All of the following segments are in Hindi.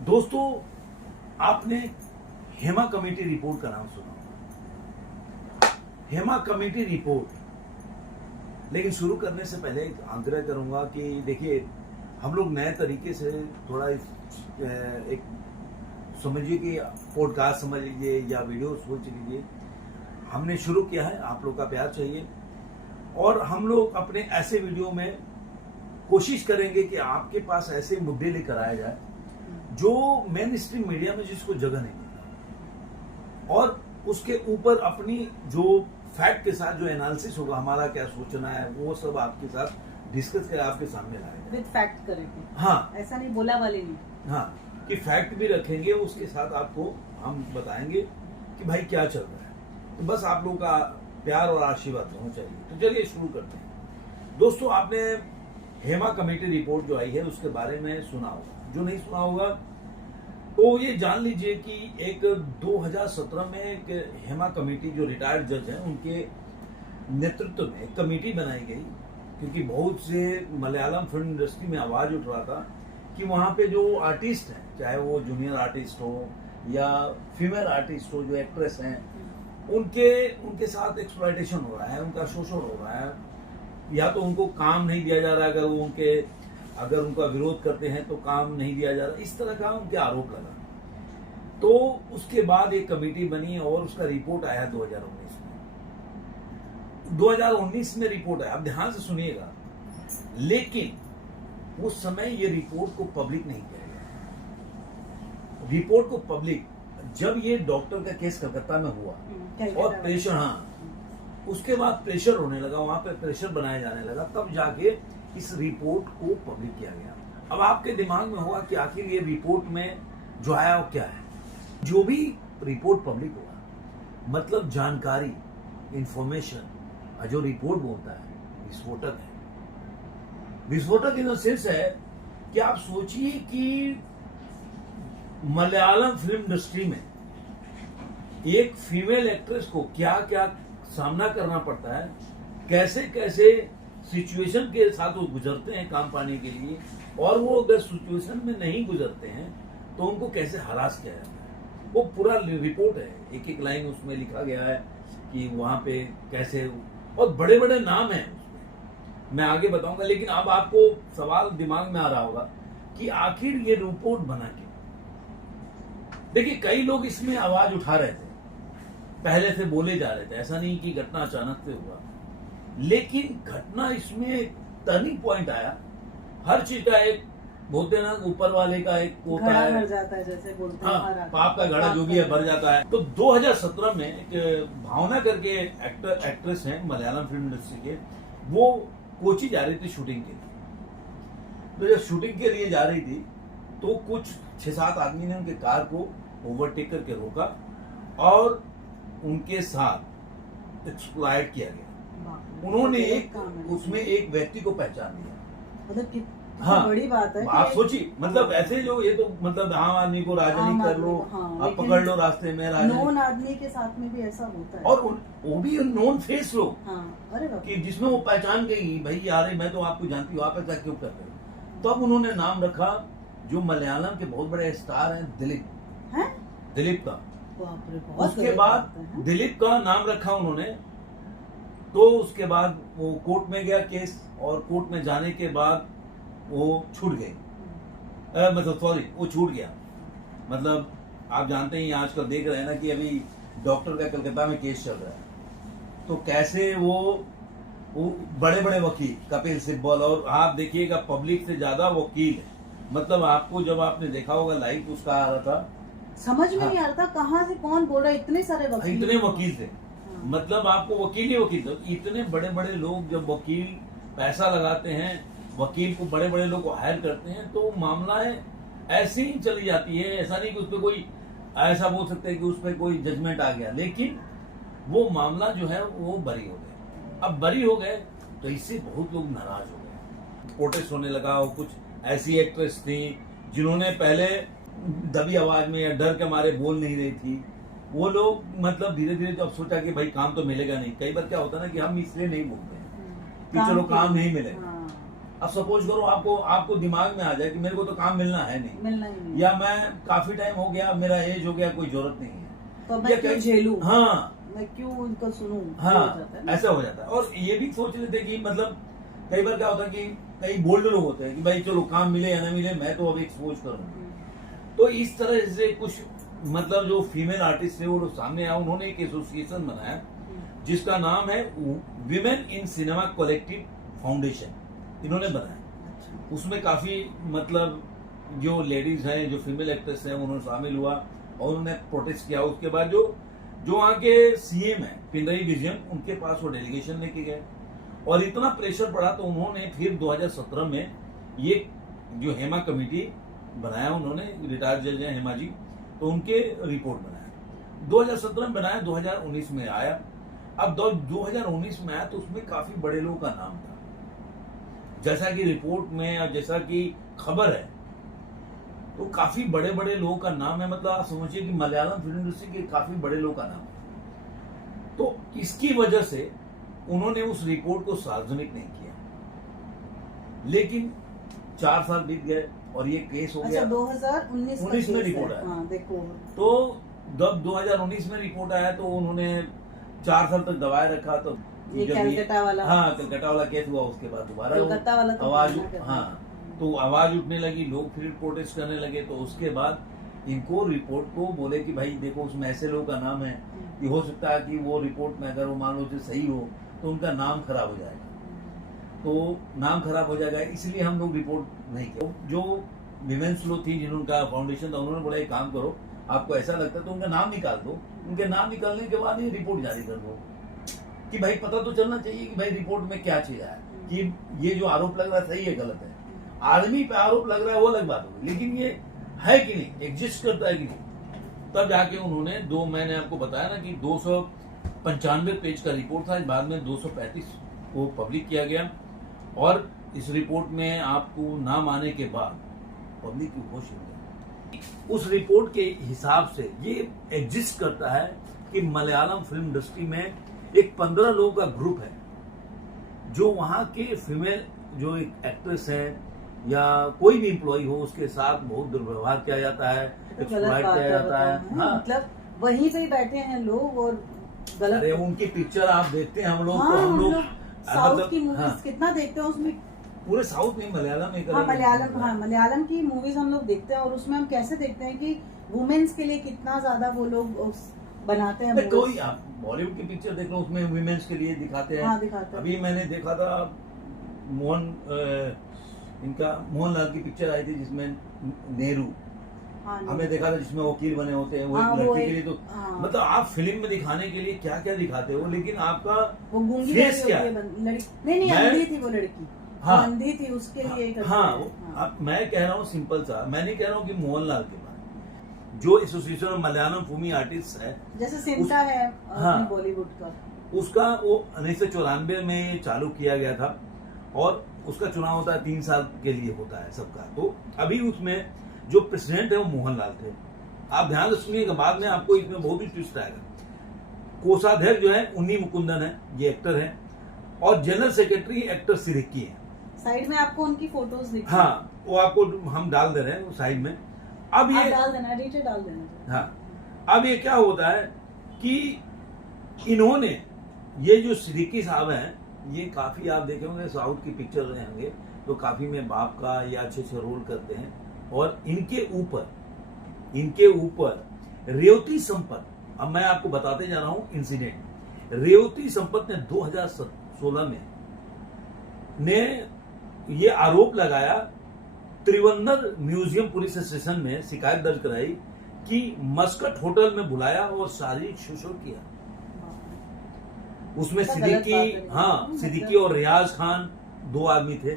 दोस्तों, आपने हेमा कमेटी रिपोर्ट का नाम सुना होगा। Hema committee report. लेकिन शुरू करने से पहले एक आग्रह करूंगा कि देखिए, हम लोग नए तरीके से थोड़ा एक समझिए कि पॉडकास्ट समझ लीजिए या वीडियो सोच लीजिए, हमने शुरू किया है। आप लोग का प्यार चाहिए और हम लोग अपने ऐसे वीडियो में कोशिश करेंगे कि आपके पास ऐसे मुद्दे लेकर आया जाए जो मेन स्ट्रीम मीडिया में जिसको जगह नहीं मिलता, और उसके ऊपर अपनी जो फैक्ट के साथ जो एनालिसिस होगा, हमारा क्या सोचना है, वो सब आपके साथ डिस्कस कर आपके सामने लाएंगे। विद फैक्ट करेंगे। हाँ, ऐसा नहीं बोला वाले नहीं। हाँ, कि फैक्ट भी रखेंगे, उसके साथ आपको हम बताएंगे कि भाई क्या चल रहा है। तो बस आप लोगों का प्यार और आशीर्वाद होना चाहिए। तो चलिए शुरू करते हैं। दोस्तों, आपने हेमा कमेटी रिपोर्ट जो आई है उसके बारे में सुना होगा। जो नहीं सुना होगा तो ये जान लीजिए कि एक 2017 में एक हेमा कमेटी, जो रिटायर्ड जज हैं, उनके नेतृत्व में एक कमेटी बनाई गई, क्योंकि बहुत से मलयालम फिल्म इंडस्ट्री में आवाज उठ रहा था कि वहां पे जो आर्टिस्ट हैं, चाहे वो जूनियर आर्टिस्ट हो या फीमेल आर्टिस्ट हो, जो एक्ट्रेस हैं, उनके साथ एक्सप्लॉयटेशन हो रहा है, उनका शोषण हो रहा है, या तो उनको काम नहीं दिया जा रहा है, अगर उनका विरोध करते हैं तो काम नहीं दिया जा रहा, इस तरह का उनके आरोप लगा। तो उसके बाद एक कमेटी बनी और उसका रिपोर्ट आया 2019 में। 2019 में रिपोर्ट आया, आप ध्यान से सुनिएगा। लेकिन उस समय ये रिपोर्ट को पब्लिक नहीं किया गया। रिपोर्ट को पब्लिक जब ये डॉक्टर का केस कलकत्ता में हुआ और प्रेशर, हाँ, उसके बाद प्रेशर होने लगा, वहां पे प्रेशर बनाया जाने लगा, तब जाके इस रिपोर्ट को पब्लिक किया गया। अब आपके दिमाग में होगा कि आखिर ये रिपोर्ट में जो आया वो क्या है। जो भी रिपोर्ट पब्लिक होगा, मतलब जानकारी, इंफॉर्मेशन, जो रिपोर्ट बोलता है विस्फोटक है। विस्फोटक इन द सेंस है कि आप सोचिए कि मलयालम फिल्म इंडस्ट्री में एक फीमेल एक्ट्रेस को क्या क्या सामना करना पड़ता है, कैसे कैसे सिचुएशन के साथ वो गुजरते हैं काम पाने के लिए, और वो अगर सिचुएशन में नहीं गुजरते हैं तो उनको कैसे हरास किया जाता है। वो पूरा रिपोर्ट है, एक एक लाइन उसमें लिखा गया है कि वहां पे कैसे, और बड़े बड़े नाम हैं उसमें, मैं आगे बताऊंगा। लेकिन अब आपको सवाल दिमाग में आ रहा होगा कि आखिर ये रिपोर्ट बना क्यों। देखिए, कई लोग इसमें आवाज उठा रहे थे, पहले से बोले जा रहे थे, ऐसा नहीं कि घटना अचानक से हुआ, लेकिन घटना इसमें टर्निंग पॉइंट आया। हर चीज का एक बोलते हैं ना, ऊपर वाले का एक होता है, भर जाता है, जैसे बोलते हैं, हाँ, पाप का घड़ा जो भी है भर जाता है। तो 2017 में एक भावना करके एक्ट्रेस हैं मलयालम फिल्म इंडस्ट्री के, वो कोची जा रही थी शूटिंग के लिए। तो जब शूटिंग के लिए जा रही थी तो कुछ 6-7 आदमी ने उनके कार को ओवरटेक करके रोका और उनके साथ एक्सप्लॉइट किया गया। उन्होंने उसमें एक व्यक्ति को पहचान लिया। मतलब हाँ, बड़ी बात है। आप सोचिए, मतलब ऐसे जो ये तो मतलब आम आदमी को राजनीति कर लो, हाँ, आप पकड़ लो रास्ते में, नॉन आदमी के साथ में भी ऐसा होता है, और वो भी नॉन फेस लोग, हाँ, अरे कि जिसमें वो पहचान गई, भाई यार मैं तो आपको जानती हूँ, आप ऐसा क्यों कर रहे हो। तब उन्होंने नाम रखा, जो मलयालम के बहुत बड़े स्टार हैं, दिलीप का। उसके बाद दिलीप का नाम रखा उन्होंने। तो उसके बाद वो कोर्ट में गया केस, और कोर्ट में जाने के बाद वो छूट गई, मतलब सॉरी, वो छूट गया। मतलब आप जानते ही आजकल देख रहे हैं ना कि अभी डॉक्टर का कलकत्ता में केस चल रहा है, तो कैसे वो बड़े बड़े वकील, कपिल सिब्बल, और आप देखिएगा पब्लिक से ज्यादा वकील है। मतलब आपको जब आपने देखा होगा लाइव, उसका आ रहा था, समझ में नहीं आ रहा था कहाँ से कौन बोल रहा है, इतने सारे वकील, इतने वकील थे। मतलब आपको वकील ही वकील थे, इतने बड़े बड़े लोग। जब वकील पैसा लगाते हैं, वकील को बड़े बड़े लोग को हायर करते हैं, तो मामलाएं ऐसी ही चली जाती है। ऐसा नहीं कि उस पर कोई, ऐसा बोल सकते हैं कि उस पर कोई जजमेंट आ गया, लेकिन वो मामला जो है वो बरी हो गए। अब बरी हो गए तो इससे बहुत लोग नाराज हो गए, प्रोटेस्ट होने लगा। और कुछ ऐसी एक्ट्रेस थी जिन्होंने पहले दबी आवाज में या डर के मारे बोल नहीं रही थी, वो लोग मतलब धीरे धीरे जब सोचा कि भाई काम तो मिलेगा नहीं। कई बार क्या होता है ना कि हम इसलिए नहीं बोलते हैं कि चलो काम नहीं मिलेगा, अब सपोज करो आपको दिमाग में आ जाए कि मेरे को तो काम मिलना है नहीं, मिलना ही नहीं, या मैं काफी टाइम हो गया, मेरा एज हो गया, कोई जरूरत नहीं है, तो या मैं क्यों झेलूं, हाँ मैं क्यों उनको सुनूं, हाँ, ये हो जाता है ना। ऐसा हो जाता है। और ये भी सोच लेते कि मतलब कई बार क्या होता है कि कई बोल्ड लोग होते हैं कि भाई चलो काम मिले या ना मिले, मैं तो अब एक्सपोज करूंगा। तो इस तरह से कुछ मतलब जो फीमेल आर्टिस्ट थे वो लोग सामने आए, उन्होंने एक एसोसिएशन बनाया जिसका नाम है women in cinema collective foundation, इन्होंने बनाया। अच्छा। उसमें काफी मतलब जो लेडीज हैं, जो फीमेल एक्ट्रेस हैं, उन्होंने शामिल हुआ और उन्होंने प्रोटेस्ट किया। उसके बाद जो वहाँ के सीएम है पिनराई विजयन, उनके पास वो डेलीगेशन लेके गए और इतना प्रेशर पड़ा तो उन्होंने फिर 2017 में ये जो हेमा कमेटी बनाया, उन्होंने रिटायर्ड जज हैं हेमा जी, तो उनके रिपोर्ट बनाया 2017 में बनाया, 2019 में आया। अब 2019 में आया तो उसमें काफी बड़े लोगों का नाम था, जैसा कि रिपोर्ट में और जैसा कि खबर है, तो काफी बड़े बड़े लोगों का नाम है। मतलब आप समझिए कि मलयालम फिल्म इंडस्ट्री के काफी बड़े लोगों का नाम है। तो इसकी वजह से उन्होंने उस रिपोर्ट को सार्वजनिक नहीं किया, लेकिन 4 साल बीत गए और ये केस हो गया। 2019 में रिपोर्ट आया। हाँ, देखो तो जब 2019 में रिपोर्ट आया तो उन्होंने 4 साल तक दबाए रखा। तो ये जब कलकत्ता वाला, हाँ कलकत्ता वाला केस हुआ, उसके बाद दोबारा कलकत्ता वाला तो आवाज, करना करना। हाँ तो आवाज उठने लगी, लोग फिर प्रोटेस्ट करने लगे। तो उसके बाद इनको रिपोर्ट को बोले कि भाई देखो उसमें ऐसे लोगों का नाम है कि हो सकता है कि वो रिपोर्ट में अगर वो मान लो जो सही हो तो उनका नाम खराब हो जाएगा, तो नाम खराब हो जाएगा, इसलिए हम लोग रिपोर्ट नहीं किया। जो विमेंस लोग थी जिनका फाउंडेशन था, उन्होंने बोला एक काम करो, आपको ऐसा लगता है तो उनका नाम निकाल दो, उनके नाम निकालने के बाद ये रिपोर्ट जारी कर दो कि भाई पता तो चलना चाहिए कि भाई रिपोर्ट में क्या चीज है, कि ये जो आरोप लग रहा है सही है गलत है। आदमी पे आरोप लग रहा है वो अलग बात होगी, लेकिन ये है कि नहीं, एग्जिस्ट करता है कि नहीं। तब जाके उन्होंने मैंने आपको बताया ना कि 295 पेज का रिपोर्ट था, बाद में 235 को पब्लिक किया गया। और इस रिपोर्ट में आपको नाम आने के बाद पब्लिक की खुश हो, उस रिपोर्ट के हिसाब से ये एग्जिस्ट करता है कि मलयालम फिल्म इंडस्ट्री में एक 15 लोगों का ग्रुप है जो वहाँ के फीमेल जो एक एक्ट्रेस है या कोई भी एम्प्लॉय हो, उसके साथ बहुत दुर्व्यवहार किया जाता है, एक्सप्लॉइट किया जाता है। हाँ, मतलब वहीं पे ही बैठे हैं लोग और गलत। अरे उनकी पिक्चर आप देखते हैं, हम लोग हाँ, तो हम लोग साउथ की मूवीज हाँ, कितना देखते हैं उसमें। पूरे साउथ में मलयालम एक हाँ, मलयालम की मूवीज हम लोग देखते हैं और उसमें हम कैसे देखते हैं कि वुमेन्स के लिए कितना ज्यादा वो लोग बनाते हैं। कोई आप बॉलीवुड की पिक्चर देख लो, उसमें वुमेन्स के लिए दिखाते हैं। हाँ, दिखाते हैं। अभी मैंने देखा था मोहनलाल की पिक्चर आई थी जिसमें नेहरू, हाँ, हमने देखा था जिसमें वकील बने होते हैं, वो हाँ, एक वो लड़की के लिए। तो हाँ। मतलब आप फिल्म में दिखाने के लिए क्या क्या दिखाते हो, लेकिन आपका वो गूंगी फेस क्या है? नहीं अंधी थी वो लड़की। हाँ, वो अंधी थी, उसके लिए करते हाँ, हैं। अब मैं कह रहा हूँ सिंपल सा, मैं नहीं कह रहा हूँ कि मोहनलाल के बारे, जो एसोसिएशन ऑफ मलयालम फिल्मी आर्टिस्ट है, जैसे सिंटा है हाँ, बॉलीवुड का, उसका वो 1994 में चालू किया गया था और उसका चुनाव होता है 3 साल के लिए होता है सबका। तो अभी उसमें जो प्रेसिडेंट है वो मोहनलाल थे। आप ध्यान से सुनिएगा, बाद में आपको इसमें बहुत ही ट्विस्ट आएगा। कोषाध्यक्ष जो है उन्नी मुकुंदन है, ये एक्टर है, और जनरल सेक्रेटरी एक्टर सिद्दीकी है। साइड में आपको उनकी फोटोज दिख, हाँ वो आपको हम डाल दे रहे हैं साइड में। अब ये डाल देना, नीचे डाल देना। हाँ, अब ये क्या होता है कि इन्होंने ये जो सिद्दीकी साहब हैं, ये काफी आप देखे होंगे साउथ की पिक्चर रहे होंगे तो काफी में बाप का या अच्छे अच्छे रोल करते हैं। और इनके ऊपर रेवती संपत, अब मैं आपको बताते जा रहा हूं इंसिडेंट। रेवती संपत ने 2016 में ने ये आरोप लगाया, त्रिवंदर म्यूजियम पुलिस स्टेशन में शिकायत दर्ज कराई कि मस्कट होटल में बुलाया और शारीरिक शोषण किया। उसमें सिद्दीकी, हाँ सिद्दीकी और रियाज खान 2 आदमी थे।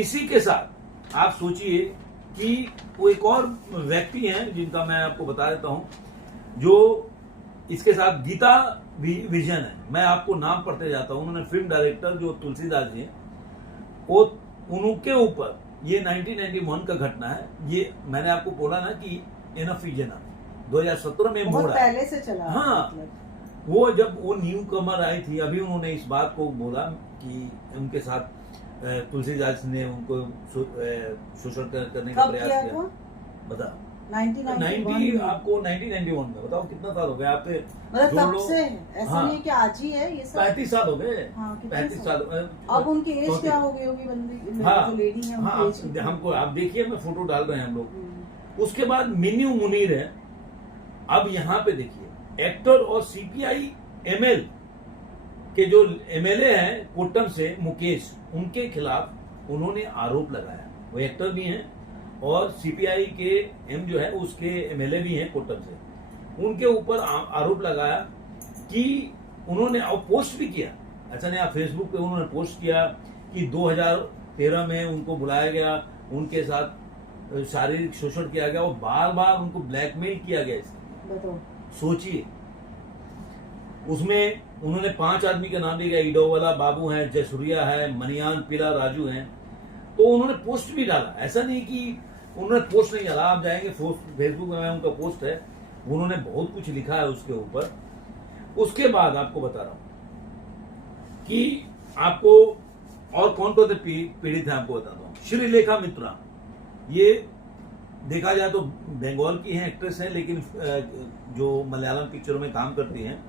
इसी के साथ आप सोचिए कि वो एक और व्यक्ति हैं जिनका मैं आपको बता देता हूं, जो इसके साथ गीता विजन है, मैं आपको नाम पढ़ते जाता हूं। उन्होंने फिल्म डायरेक्टर जो तुलसीदास जी हैं, वो उनके ऊपर ये 1991 का घटना है। ये मैंने आपको बोला ना कि एनफ इज एनफ 2017 में मोड़ आया, पहले से चला। हाँ, वो जब वो न्यू कमर आई थी, अभी उन्होंने इस बात को बोला कि उनके साथ तुलसीदास ने उनको शोषण करने का कब प्रयास किया किया। था? बता 1991 में। आपको 1991 में, बताओ कितना साल हो गए आपके? मतलब जो तब लोग- से है, ऐसा हाँ। नहीं है कि आज ही है ये सब। 35 साल हो गए। हाँ, कितने 35 साल। अब उनकी एज चौंतीस। क्या हो गई होगी बंदी, हाँ, जो लेडी है हाँ, उनकी एज कितनी? हमको आप देखिए, मैं फोटो डाल रहे हैं हम लोग। हम्म। उसके बाद मिन्नू मुनीर है। अब यहाँ पे देखिए, एक्टर और सीपीआई एमएल के जो एमएलए हैं कोट्टम से, मुकेश, उनके खिलाफ उन्होंने आरोप लगाया। वो एक्टर भी हैं और सीपीआई के एम जो है उसके एमएलए भी हैं कोट्टम से। उनके ऊपर आरोप लगाया कि उन्होंने, और पोस्ट भी किया, ऐसा नहीं, आप फेसबुक पे उन्होंने पोस्ट किया कि 2013 में उनको बुलाया गया, उनके साथ शारीरिक शोषण किया गया और बार बार उनको ब्लैकमेल किया गया। इसलिए बताओ। सोचिए, उसमें उन्होंने 5 आदमी के नाम दिए, इडोवाला बाबू हैं, जयसूर्या है, मनियान पीला राजू हैं। तो उन्होंने पोस्ट भी डाला, ऐसा नहीं कि उन्होंने पोस्ट नहीं डाला। आप जाएंगे फेसबुक में, उनका पोस्ट है, उन्होंने बहुत कुछ लिखा है उसके ऊपर। उसके बाद आपको बता रहा हूं कि आपको और कौन कौन से पीड़ित हैं, आपको बताता हूं। श्रीलेखा मित्रा, ये देखा जाए तो बंगाल की हैं, एक्ट्रेस हैं, लेकिन जो मलयालम पिक्चरों में काम करती हैं।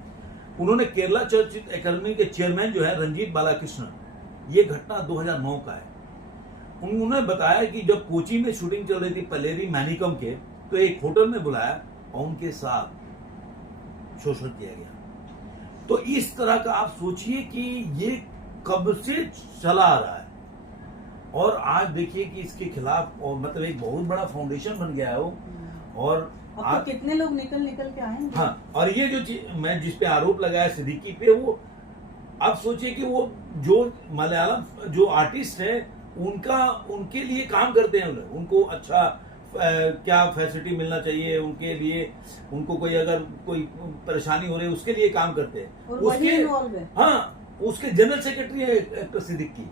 उन्होंने केरला चलचित्र अकादमी के चेयरमैन जो है रंजीत बालाकृष्णन, ये घटना 2009 का है। उन्होंने बताया कि जब कोची में शूटिंग चल रही थी पलेरी मैनिकम के, तो एक होटल में बुलाया और उनके साथ शोषण किया गया। तो इस तरह का आप सोचिए कि ये कब से चला आ रहा है, और आज देखिए कि इसके खिलाफ, और मतलब एक बहुत बड़ा फाउंडेशन बन गया है वो। और अब तो कितने लोग निकल के आएंगे। हाँ, और ये जो मैं जिस पे आरोप लगाया सिद्दीकी पे, वो अब सोचिए कि वो जो मलयालम जो आर्टिस्ट है, उनके लिए काम करते हैं लोग। उनको अच्छा क्या फैसिलिटी मिलना चाहिए उनके लिए, उनको कोई अगर कोई परेशानी हो रही है उसके लिए काम करते हैं। और वही involve है। हाँ, उसके जनरल सेक्रेटरी है एक्टर सिद्दीकी।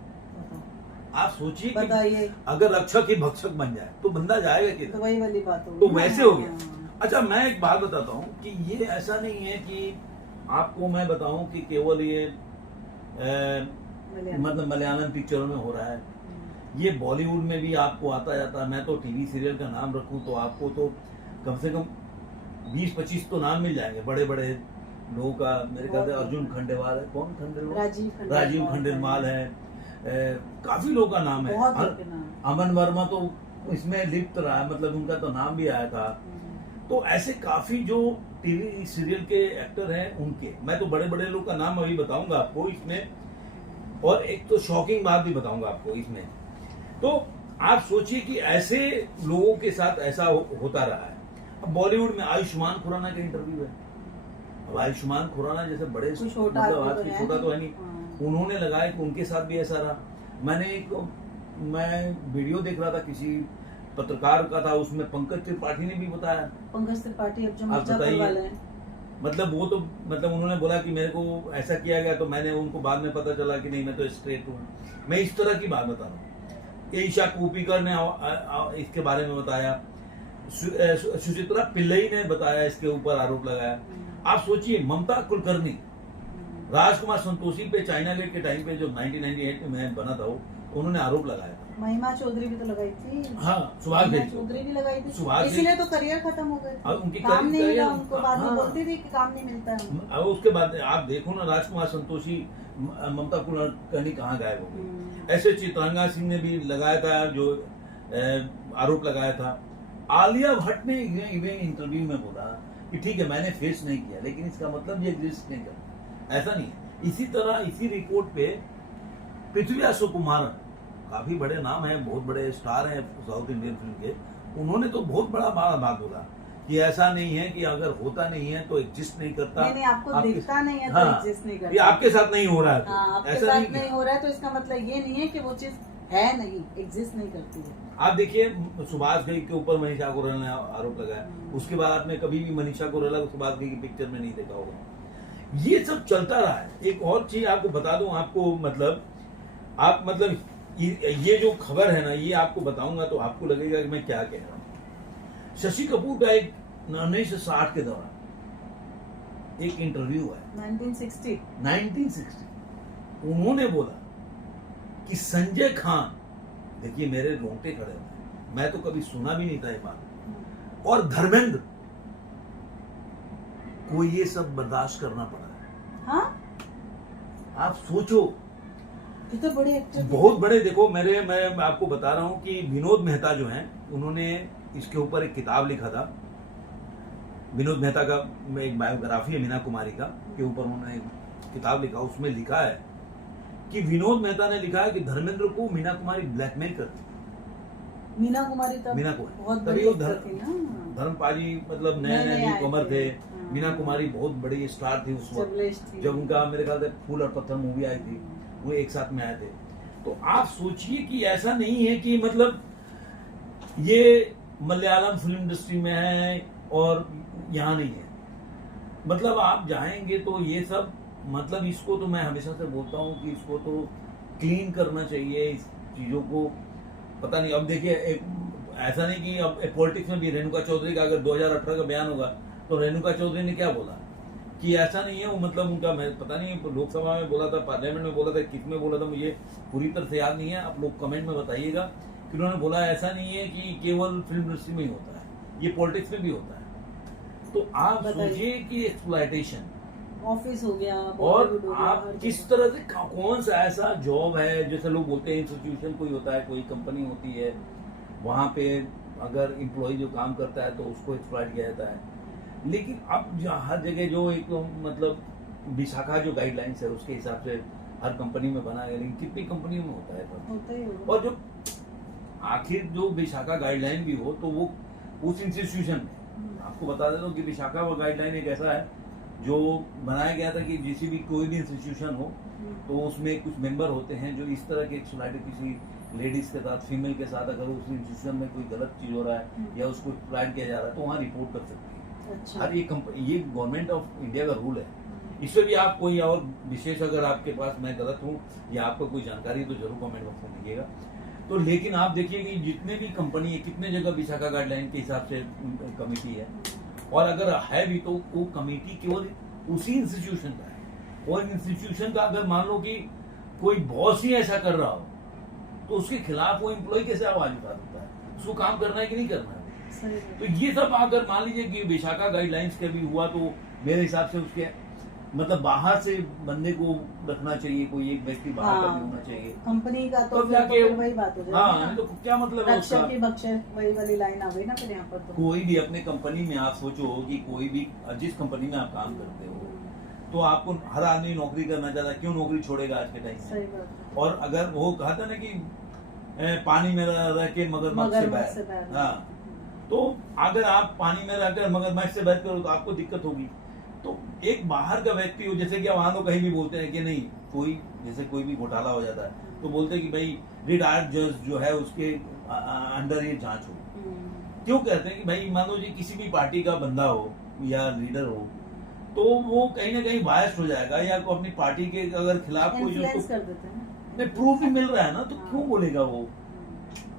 आप सोचिए कि अगर रक्षक ही भक्षक बन जाए तो बंदा जाएगा कि तो वही वाली बात होगी। तो वैसे हो गया। अच्छा, मैं एक बात बताता हूँ कि ये ऐसा नहीं है कि आपको मैं बताऊं कि केवल ये मतलब मलयालम पिक्चरों में हो रहा है। ये बॉलीवुड में भी आपको आता जाता है। मैं तो टीवी सीरियल का नाम रखूं तो आपको तो कम से कम 20-25 तो नाम मिल जाएंगे बड़े बड़े लोगों का। मेरे ख्याल से अर्जुन खंडेलवाल है, कौन खंडेलवाल, राजीव खंडेलवाल है, काफी लोगों का नाम है। अमन वर्मा तो इसमें लिप्त रहा है, मतलब उनका तो नाम भी आया था। तो ऐसे काफी जो टीवी सीरियल के एक्टर हैं उनके, मैं तो बड़े बड़े लोग का नाम अभी बताऊंगा आपको इसमें, और एक तो शॉकिंग बात भी बताऊंगा आपको इसमें। तो आप सोचिए कि ऐसे लोगों के साथ ऐसा होता रहा है। अब बॉलीवुड में आयुष्मान खुराना का इंटरव्यू है। अब आयुष्मान खुराना जैसे बड़े, मतलब आज की छोटा तो है नहीं, उन्होंने लगाया कि उनके साथ भी ऐसा रहा। मैं वीडियो देख रहा था किसी पत्रकार का था, उसमें पंकज त्रिपाठी ने भी बताया। पंकज त्रिपाठी अब जो मिर्जापुर वाले हैं, मतलब वो तो मतलब उन्होंने बोला कि मेरे को ऐसा किया गया, तो मैंने उनको बाद में पता चला कि नहीं, मैं तो स्ट्रेट हूँ। मैं इस तरह की बात बता रहा हूँ। ईशा कोपीकर ने इसके बारे में बताया, सुचित्रा पिल्लई ने बताया, इसके ऊपर आरोप लगाया। आप सोचिए, ममता कुलकर्णी, राजकुमार संतोषी पे चाइना गेट के टाइम पे जो 1998 में बना था, उन्होंने आरोप लगाया था। महिमा चौधरी भी तो लगाई थी। हाँ, सुभाष चौधरी भी लगाई थी। सुभाष, इसीलिए तो करियर खत्म हो गया, उनकी काम नहीं मिला उनको। बाद में हाँ, बोलती थी कि काम नहीं मिलता है। अब उसके बाद आप देखो ना, राजकुमार संतोषी, ममता कुलकर्णी कहाँ गायब हो गई। ऐसे चित्रांगा सिंह ने भी लगाया था, जो आरोप लगाया था। आलिया भट्ट ने इंटरव्यू में बोला कि ठीक है, मैंने फेस नहीं किया, लेकिन इसका मतलब ये एग्जिस्ट नहीं करता, ऐसा नहीं है। इसी तरह इसी रिपोर्ट पे पृथ्वी सुकुमारन, काफी बड़े नाम है, बहुत बड़े स्टार हैं साउथ इंडियन फिल्म के, उन्होंने तो बहुत बड़ा बात बोला कि ऐसा नहीं है कि अगर होता नहीं है तो एग्जिस्ट नहीं करता। नहीं, आपको दिखता नहीं है तो एग्जिस्ट नहीं करता। ये आपके साथ नहीं हो रहा है, आपके साथ नहीं हो रहा है तो इसका मतलब ये नहीं है कि वो चीज है नहीं, एग्जिस्ट नहीं करती है। आप देखिए, सुभाष घई के ऊपर मनीषा कोइराला ने आरोप लगाया। उसके बाद आपने कभी भी मनीषा कोइराला को सुभाष घई की पिक्चर में नहीं देखा होगा। ये सब चलता रहा है। एक और चीज आपको बता दूं, आपको मतलब ये जो खबर है ना, ये आपको बताऊंगा तो आपको लगेगा कि मैं क्या कह रहा हूँ। शशि कपूर का एक 1960 के दौरान एक इंटरव्यू है, 1960, उन्होंने बोला कि संजय खान, देखिए मेरे रोंगटे खड़े हुए हैं, मैं तो कभी सुना भी नहीं था ये बात, और धर्मेंद्र को ये सब बर्दाश्त करना पड़ा है। हाँ, आप सोचो, ये तो बड़े एक्टर बहुत बड़े। देखो मैं आपको बता रहा हूं कि विनोद मेहता जो हैं, उन्होंने इसके ऊपर एक किताब लिखा था। विनोद मेहता का एक बायोग्राफी है मीना कुमारी का, के ऊपर उन्होंने एक किताब लिखा। उसमें लिखा है कि विनोद मेहता ने लिखा है कि धर्मेंद्र को मीना कुमारी ब्लैकमेल करती। मीना कुमारी तब मीना कुमारी बहुत तभी बड़ी वो एक्टर थी ना, धर्मपाजी मतलब नए नए नए आए न्यू कमर थे। हाँ। मीना कुमारी बहुत बड़ी स्टार थी उस वक्त, जबलेश थी। जब उनका मेरे ख्याल से फूल और पत्थर मूवी आई थी, वो एक साथ में आए थे। तो आप सोचिए कि ऐसा नहीं है कि मतलब ये मलयालम फिल्म इंडस्ट्री में है और यहाँ नहीं है। मतलब आप जाएंगे तो ये सब, मतलब इसको तो मैं हमेशा से बोलता हूँ कि इसको तो क्लीन करना चाहिए इस चीजों को। पता नहीं, अब देखिए ऐसा नहीं कि अब पॉलिटिक्स में भी रेणुका चौधरी का अगर 2018 का बयान होगा तो रेणुका चौधरी ने क्या बोला कि ऐसा नहीं है वो, मतलब उनका मैं पता नहीं लोकसभा में बोला था, पार्लियामेंट में बोला था, किस में बोला था मुझे पूरी तरह से याद नहीं है, आप लोग कमेंट में बताइएगा कि उन्होंने बोला ऐसा नहीं है कि केवल फिल्म इंडस्ट्री में ही होता है, ये पॉलिटिक्स में भी होता है। तो आप सोचिए कि एक्सप्लॉयटेशन ऑफिस हो गया, और बॉलीवुड हो गया, आप हर किस जगह। तरह से कौन सा ऐसा जॉब है, जैसे लोग बोलते हैं इंस्टीट्यूशन कोई होता है, कोई कंपनी होती है, वहां पे अगर एम्प्लॉय जो काम करता है तो उसको एक्सप्लॉइट किया जाता है। लेकिन अब हर जगह जो एक मतलब विशाखा जो गाइडलाइंस है उसके हिसाब से हर कंपनी में बना है, लेकिन कितनी कंपनियों में होता है सब। होता ही होगा। और जो आखिर जो विशाखा गाइडलाइन भी हो तो वो उस इंस्टीट्यूशन में, आपको बता देता हूँ कि विशाखा वो गाइडलाइन एक ऐसा है जो बनाया गया था कि जिसी भी कोई भी इंस्टीट्यूशन हो तो उसमें कुछ मेंबर होते हैं जो इस तरह के एक्सप्लॉइट किसी लेडीज के साथ, फीमेल के साथ अगर उस इंस्टीट्यूशन में कोई गलत चीज हो रहा है या उसको एक्सप्लॉइट किया जा रहा है तो वहाँ रिपोर्ट कर सकती है। अच्छा। हर ये गवर्नमेंट ऑफ इंडिया का रूल है। इसमें भी आप कोई और विशेष अगर आपके पास मैं गलत हूँ या आपको कोई जानकारी है तो जरूर कमेंट बॉक्स में लिखिएगा। तो लेकिन आप देखिए कि जितने भी कंपनी है, कितने जगह विशाखा गाइडलाइन के हिसाब से कमेटी है, और अगर है भी तो वो कमेटी केवल उसी इंस्टीट्यूशन का है। और इंस्टीट्यूशन का अगर मान लो कि कोई बॉस ही ऐसा कर रहा हो तो उसके खिलाफ वो एम्प्लॉय कैसे आवाज उठा सकता है, उसको काम करना है कि नहीं करना है। सही है। तो ये सब अगर मान लीजिए कि विशाखा गाइडलाइंस का भी हुआ तो मेरे हिसाब से उसके मतलब बाहर से बंदे को रखना चाहिए, कोई एक व्यक्ति बाहर का भी होना चाहिए कंपनी का तो तब फिर जाके तो वही बात हो जाएगी हाँ, ना। तो क्या मतलब है रक्षक उसका। की बख्शे वही वाली लाइन आ गई ना फिर यहाँ पर तो। कोई भी अपने कंपनी में आप सोचो कि कोई भी जिस कंपनी में आप काम करते हो तो आपको हर आदमी नौकरी करना चाहता है, क्यों नौकरी छोड़ेगा आज के टाइम में। सही बात है। और अगर वो कहा था ना कि पानी में रह के मगरमच्छ से मगरमच्छ से बैर, बैर। हाँ, तो अगर आप पानी में रहकर मगरमच्छ से बैर करो तो आपको दिक्कत होगी। तो एक बाहर का व्यक्ति हो, जैसे कि वहां लोग कहीं भी बोलते हैं कि नहीं कोई जैसे कोई भी घोटाला हो जाता है तो बोलते हैं कि भाई रिटायर्ड जज जो है उसके अंडर ये जांच हो। क्यों कहते हैं कि भाई मान लो जी किसी भी पार्टी का बंदा हो या लीडर हो तो वो कहीं ना कहीं बायस्ड हो जाएगा या को अपनी पार्टी के अगर खिलाफ कोई जो इन्फ्लुएंस कर देते हैं ना। प्रूफ भी मिल रहा है ना तो हाँ। क्यों बोलेगा वो।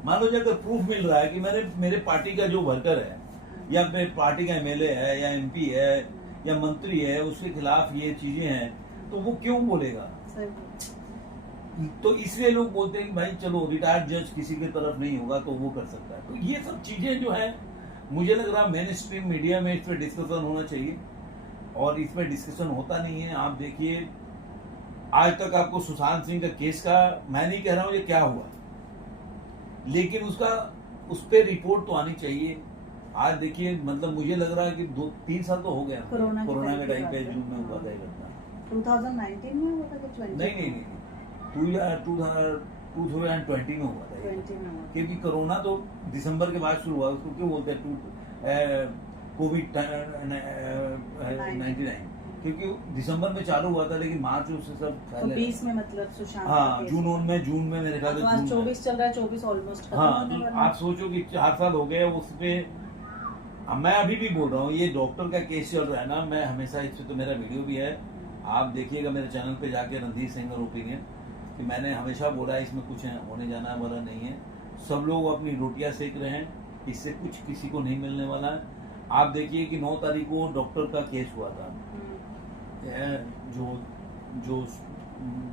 मान लो अगर प्रूफ मिल रहा है कि मेरे पार्टी का जो वर्कर है या मेरे पार्टी का एमएलए है या एमपी है या मंत्री है उसके खिलाफ ये चीजें हैं तो वो क्यों बोलेगा। सही बात। तो इसलिए लोग बोलते हैं कि भाई चलो रिटायर्ड जज किसी की तरफ नहीं होगा तो वो कर सकता है। तो ये सब चीजें जो है मुझे लग रहा मेन स्ट्रीम मीडिया में इस पर डिस्कशन होना चाहिए और इस पर डिस्कशन होता नहीं है। आप देखिए आज तक आपको सुशांत सिंह का केस का, मैं नहीं कह रहा हूं ये क्या हुआ, लेकिन उस पर रिपोर्ट तो आनी चाहिए। आज देखिए मतलब मुझे लग रहा है कि 2-3 साल तो हो गया कोरोना के टाइम पे बात है। जून में हुआ था ये घटना। 2019 में हुआ था कि 20? नहीं 2020 में हुआ था ये। 20 में हुआ। क्योंकि कोरोना तो दिसंबर के बाद शुरू हुआ, उसको क्यों बोलते हैं कोविड 99, क्योंकि दिसंबर में चालू हुआ था लेकिन मार्च उससे सब तो फैले। 20 में मतलब सुशांत का हाँ केस। जून में मेरे ख्याल से तो आज जून में। 24 चल रहा है, 24 ऑलमोस्ट खत्म हाँ होने तो वाला आप है। सोचो कि 4 साल हो गए उस पे। अब मैं अभी भी बोल रहा हूँ ये डॉक्टर का केस चल रहा है ना, मैं हमेशा इस पे तो मेरा वीडियो भी है, आप देखिएगा मेरे चैनल पे जाके रणधीर सिंह ओपिनियन, कि मैंने हमेशा बोला है इसमें कुछ होने जाना वाला नहीं है। सब लोग अपनी रोटियां सेक रहे हैं, इससे कुछ किसी को नहीं मिलने वाला है। आप देखिए कि 9 तारीख को डॉक्टर का केस हुआ था, जो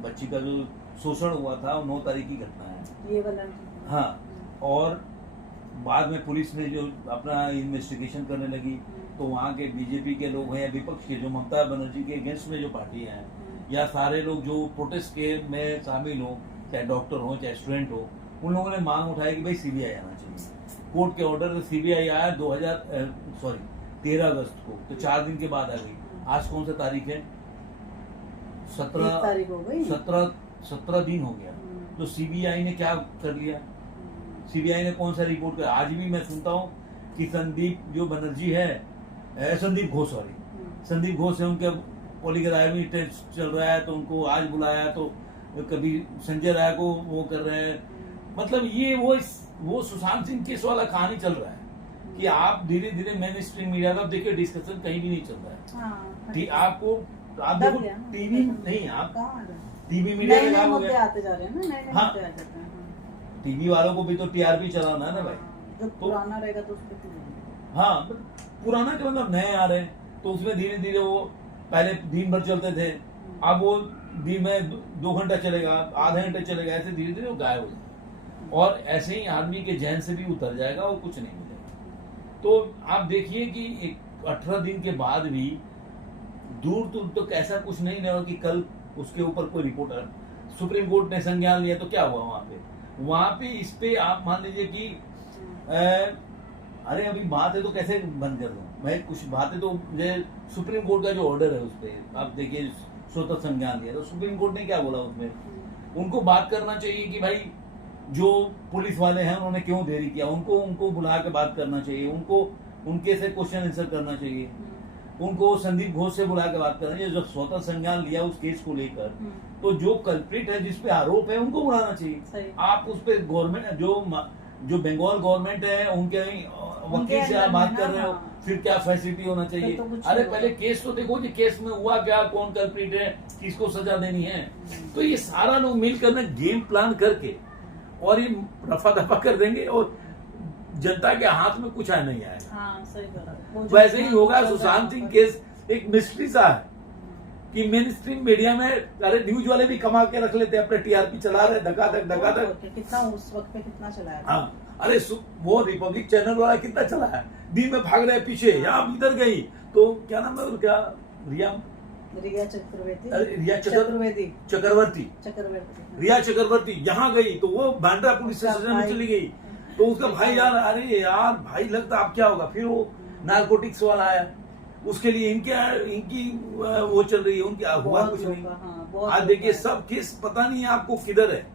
बच्ची का जो शोषण हुआ था, 9 तारीख की घटना है। ये वाला। हाँ, और बाद में पुलिस ने जो अपना इन्वेस्टिगेशन करने लगी, तो वहाँ के बीजेपी के लोग हैं या विपक्ष के जो ममता बनर्जी के अगेंस्ट में जो पार्टी हैं, या सारे लोग जो प्रोटेस्ट के में शामिल हो, चाहे डॉक्टर हो चाहे स्टूडेंट हो, उन लोगों ने मांग उठाई कि भाई सीबीआई आना चाहिए। कोर्ट के ऑर्डर से सीबीआई आया 13 अगस्त को, तो 4 दिन के बाद आ गई। आज कौन सा तारीख है? 17 तारीख हो गई। 17 दिन हो गया। तो सीबीआई ने क्या कर लिया? सीबीआई ने कौन सा रिपोर्ट कर? आज भी मैं सुनता हूँ कि संदीप जो बनर्जी है, संदीप घोष संदीप घोष है, उनके पॉलीग्राफी टेस्ट चल रहा है, तो उनको आज बुलाया, तो कभी संजय राय को वो कर रहे हैं। मतलब ये वो सुशांत सिंह केस वाला कहानी चल रहा है कि आप धीरे धीरे मेन स्ट्रीम मीडिया का देखिए डिस्कशन कहीं भी नहीं चल रहा है। आपको आप देखो टीवी नहीं, आप टीवी मीडिया में मुद्दे आते जा रहे हैं ना, नए मुद्दे आ जाते हैं। टीवी वालों को भी तो टीआरपी चलाना है ना भाई। जो पुराना रहेगा तो उसको हाँ, पुराना के मतलब नए आ रहे हैं, तो उसमें धीरे धीरे वो पहले दिन भर चलते थे, अब वो दिन में 2 घंटा चलेगा, आधे घंटे चलेगा, ऐसे धीरे धीरे वो गायब हो जाएगा, और ऐसे ही आदमी के जहन से भी उतर जाएगा और कुछ नहीं मिलेगा। तो आप देखिए कि 18 दिन के बाद भी दूर तो ऐसा कुछ नहीं लगा कि कल उसके ऊपर कोई रिपोर्ट आ, सुप्रीम कोर्ट ने संज्ञान लिया तो क्या हुआ वहां पे इस पे आप मान लीजिए कि अरे अभी बात है तो कैसे बंद कर दूं मैं, कुछ बातें तो सुप्रीम कोर्ट का जो ऑर्डर है उस पर आप देखिए स्वतः संज्ञान दिया, तो सुप्रीम कोर्ट ने क्या बोला उसमें? उनको बात करना चाहिए कि भाई जो पुलिस वाले हैं उन्होंने क्यों देरी किया, उनको बुला के बात करना चाहिए, उनको उनके से क्वेश्चन आंसर करना चाहिए, उनको संदीप घोष से बुला के बात करना चाहिए। जब स्वतः संज्ञान लिया उस केस को लेकर, तो जो कल्प्रिट है जिसपे आरोप है उनको बुलाना चाहिए। आप उस पे गवर्नमेंट जो बंगाल गवर्नमेंट है उनके वकील से आप बात कर रहे हो, फिर क्या फैसिलिटी होना चाहिए? अरे पहले केस तो देखो, केस में हुआ क्या, कौन कल्प्रिट है, किसको सजा देनी है। तो ये सारा लोग मिलकर ना गेम प्लान करके और ये रफा दफा कर देंगे और जनता के हाथ में कुछ नहीं आएगा। हाँ, सही बात। वैसे ही होगा। सुशांत सिंह केस एक मिस्ट्री सा है कि मेन स्ट्रीम मीडिया में अरे न्यूज वाले भी कमा के रख लेते हैं, अपने टीआरपी चला रहे धकाधक। कितना उस वक्त पे कितना चलाया? हाँ, अरे वो रिपब्लिक चैनल वाला कितना चला है, दिन में भाग रहे पीछे, यहाँ इधर गई तो क्या नाम है क्या, रिया चक्रवर्ती, रिया चक्रवर्ती यहाँ गई तो वो बांद्रा पुलिस स्टेशन में चली गई, तो उसका भाई यार, अरे यार भाई लगता अब क्या होगा। फिर वो नारकोटिक्स वाला आया, उसके लिए इनकी वो चल रही है, उनकी हुआ कुछ नहीं। आज देखिए सब केस पता नहीं है आपको किधर है।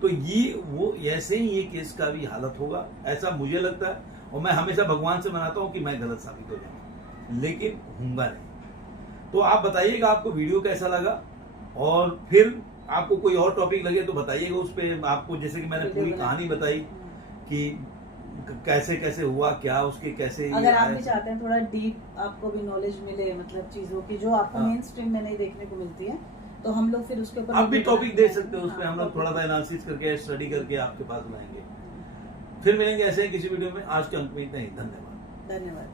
तो ये वो ऐसे ही ये केस का भी हालत होगा, ऐसा मुझे लगता है। और मैं हमेशा भगवान से मनाता हूँ कि मैं गलत साबित हो जाऊँ, लेकिन होऊंगा नहीं। तो आप बताइएगा आपको वीडियो कैसा लगा, और फिर आपको कोई और टॉपिक लगे तो बताइएगा उस पे। आपको जैसे कि मैंने पूरी कहानी बताई कि कैसे कैसे हुआ, क्या उसके कैसे, अगर आप भी चाहते हैं थोड़ा डीप आपको भी नॉलेज मिले, मतलब चीजों की जो आपको मेन स्ट्रीम में नहीं देखने को मिलती है, तो हम लोग फिर उसके ऊपर आप भी टॉपिक दे सकते हो। उस पर हम लोग थोड़ा सा एनालिसिस करके स्टडी करके आपके पास लाएंगे। फिर मिलेंगे ऐसे किसी वीडियो में। आज के अंक में इतना ही। धन्यवाद।